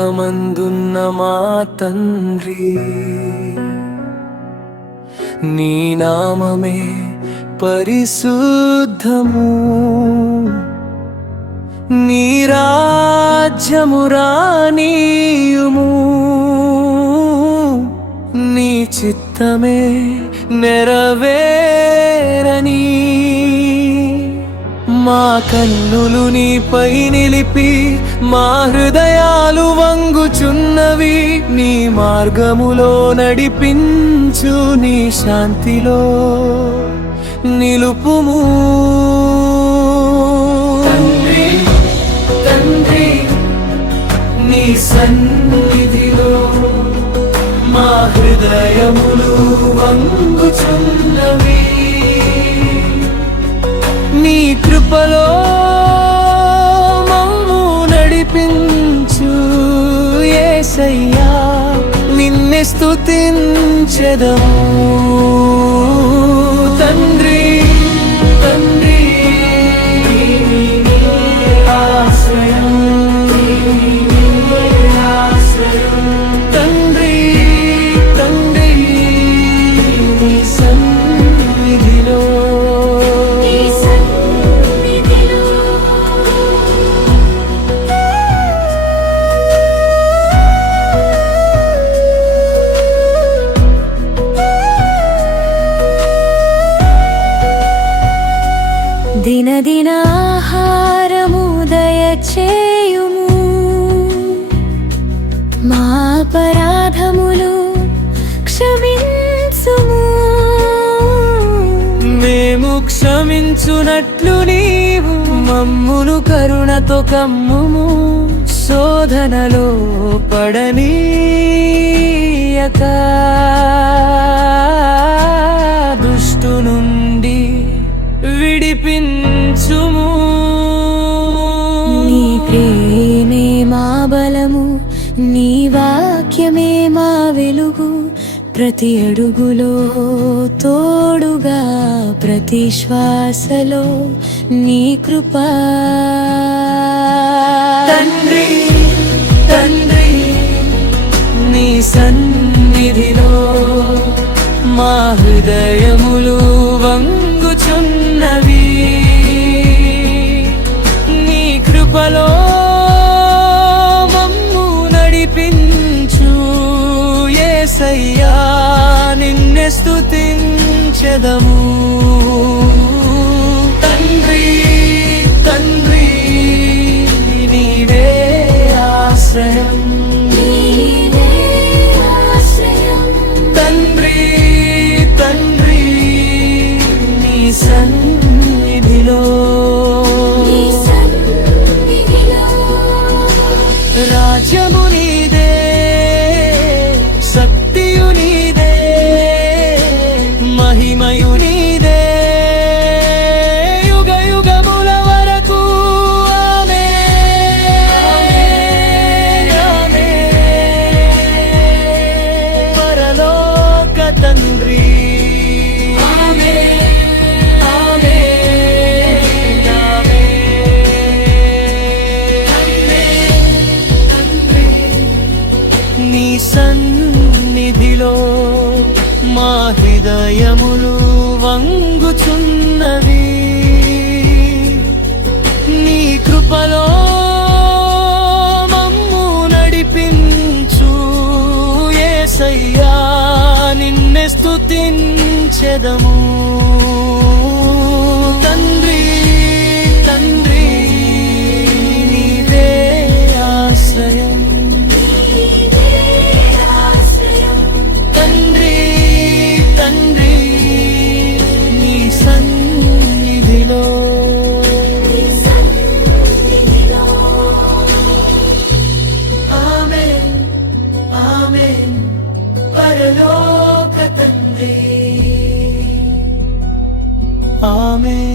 పరలోకమందున్న మా తండ్రి, నీ నామమే పరిశుద్ధము, నీ రాజ్యము రానీయుము, నీ చిత్తమే నెరవేరని. మా కన్నులు నీపై నిలిపి మా హృదయాలు వంగుచున్నవి. నీ మార్గములో నడిపించు, నీ శాంతిలో నిలుపుము. తండ్రి తండ్రి నీ సన్నిధిలో మా హృదయములు వంగుచున్నవి. నీ కృపలో మమ్ము నడిపించు యేసయ్యా, నిన్నే స్తుతించెదము. తండ్రి తండ్రి ఆశ్రయం, తండ్రి తండ్రి నీ సన్నిధిలో దినదిన ఆహారము దయచేయుము, మా అపరాధములు క్షమించుము, మేము క్షమించునట్లు నీవు మమ్మును కరుణతో కమ్ముము. శోధనలో పడనీయక దుష్టు నుండి విడిపించుము. నీ ప్రేమే మా బలము, నీ వాక్యమే మా వెలుగు. ప్రతి అడుగులో తోడుగా, ప్రతి శ్వాసలో నీ కృపా. తండ్రి తండ్రి నీ సన్నిధిలో మా హృదయములు వంగుచున్నవి. నీ కృపలో మమ్ము నడిపించు యేసయ్యా, నిన్నే స్తుతించెదము. తండ్రి తండ్రి నీవే ఆశ్రయం, తండ్రి తండ్రి నీ సన్నిధిలో రాజ్యము నీదే, శక్తియు నీదే, మహిమయు నీదే, యుగ యుగముల వరకు. ఆమేన్ ఆమేన్. పరలోక తండ్రి, నీ సన్నిధిలో మా హృదయములు వంగుచున్నవి. నీ కృపలో మమ్ము నడిపించు యేసయ్యా, నిన్నే స్తుతించెదము. తండ్రి తండ్రి నీవే ఆశ్రయం, తండ్రి తండ్రి నీ సన్నిధిలో ఆమేన్ ఆమేన్. పరలోక తండ్రి, ఆమేన్.